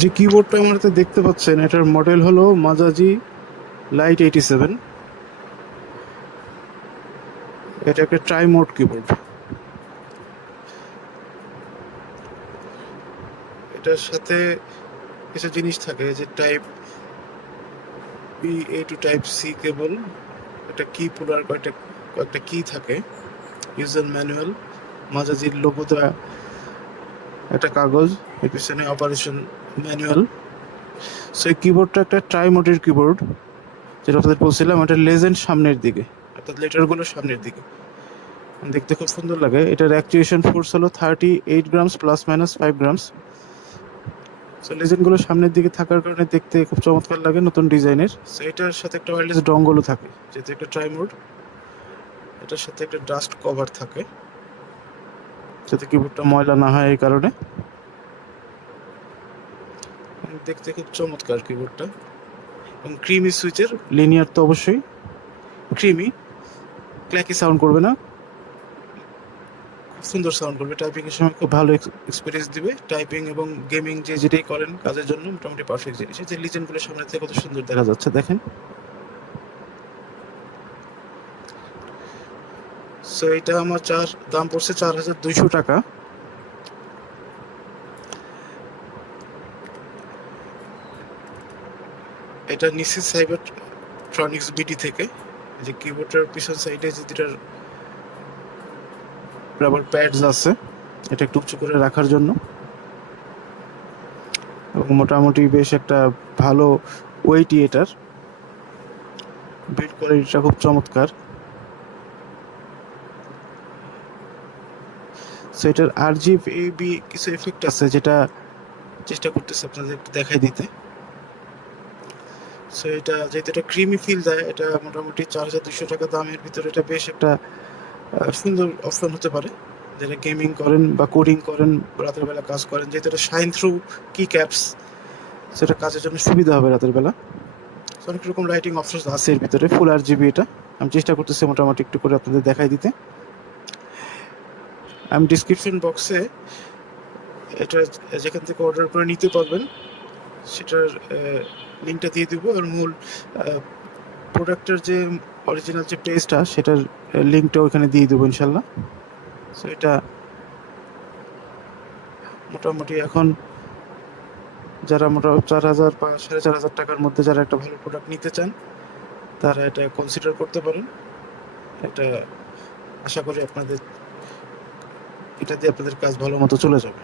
যে কিবোর্ডটা আমার হাতে দেখতে পাচ্ছেন, এটার মডেল হলো মাজাজি লাইট 87। এটা একটা ট্রাই মোড কিবোর্ড। এটার সাথে কিছু জিনিস থাকে, যে type B A two type C কেবল, একটা কি পুলার, কয়েকটা কি থাকে, ইউজার ম্যানুয়াল, মাজাজির লোগো দেওয়া একটা কাগজ, এর পিছনে অপারেশন ম্যানুয়াল। সো এই কিবোর্ডটা একটা ট্রাই মোডের কিবোর্ড, যেটা আপনাদের বলছিলাম। এটা লেজেন্ড সামনের দিকে, অর্থাৎ লেটারগুলো সামনের দিকে দেখতে খুব সুন্দর লাগে। এটার অ্যাকচুয়েশন ফোর্স হলো 38 grams plus minus 5 grams. So লেজেন্ডগুলো সামনের দিকে থাকার কারণে দেখতে খুব চমৎকার লাগে, নতুন ডিজাইনের। সো এটার সাথে একটা ওয়্যারলেস ডঙ্গলও থাকে, যেহেতু একটা ট্রাই মোড। এটার সাথে একটা ডাস্ট কভার থাকে, যাতে কিবোর্ডটা ময়লা না হয় এই কারণে। দেখতে খুব চমৎকার কিবোর্ডটা, এবং ক্রিমি সুইচের, লিনিয়ার তো অবশ্যই, ক্রিমি, ক্ল্যাকি সাউন্ড করবে না, খুব সুন্দর সাউন্ড করবে। টাইপিং এর সময় খুব ভালো এক্সপিরিয়েন্স দিবে। টাইপিং এবং গেমিং যে যেটাই করেন কাজের জন্য মোটামুটি পারফেক্ট জিনিস। যে লিজেন্ডগুলো সামনে থেকে কত সুন্দর দেখা যাচ্ছে দেখেন। সো এটা আমার দাম পড়ছে 4200 টাকা। এটা নিচে সাইবারট্রনিক্স বিডি থেকে। যে কিবোর্ডের পিছন সাইডে যে দুটার রাবার প্যাডস আছে, এটা একটু উঁচু করে রাখার জন্য, এবং মোটামুটি বেশ একটা ভালো ওয়েটি। এটার বিল্ড কোয়ালিটিটা খুব চমৎকার। সো এটার RGB কিছু এফেক্ট আছে, যেটা চেষ্টা করতেছে আপনাদের একটু দেখাই দিতে। সো এটা যেহেতু এটা ক্রিমি ফিল দেয়, এটা মোটামুটি 4200 টাকা দামের ভিতরে এটা বেশ একটা সুন্দর অপশন হতে পারে, যারা গেমিং করেন বা কোডিং করেন, রাতের বেলা কাজ করেন। যেহেতু এটা শাইন থ্রু কি ক্যাপস, সেটা কাজের জন্য সুবিধা হবে রাতের বেলা। অনেক রকম লাইটিং অপশন আছে এর ভিতরে। ফুল RGB এটা। আমি চেষ্টা করতেছি মোটামুটি একটু করে আপনাদের দেখাই দিতে। আমি ডিসক্রিপশন বক্সে এটা যেখান থেকে অর্ডার করে নিতে পারবেন সেটার লিঙ্কটা দিয়ে দিব, আর মূল প্রোডাক্টের যে অরিজিনাল যে পেজটা, সেটার লিঙ্কটা ওখানে দিয়ে দেবো ইনশাল্লাহ। সো এটা মোটামুটি এখন যারা মোটামুটি 4000 বা 4500 টাকার মধ্যে যারা একটা ভালো প্রোডাক্ট নিতে চান, তারা এটা কনসিডার করতে পারেন। এটা আশা করি এটা দিয়ে আপনাদের কাজ ভালো মতো চলে যাবে।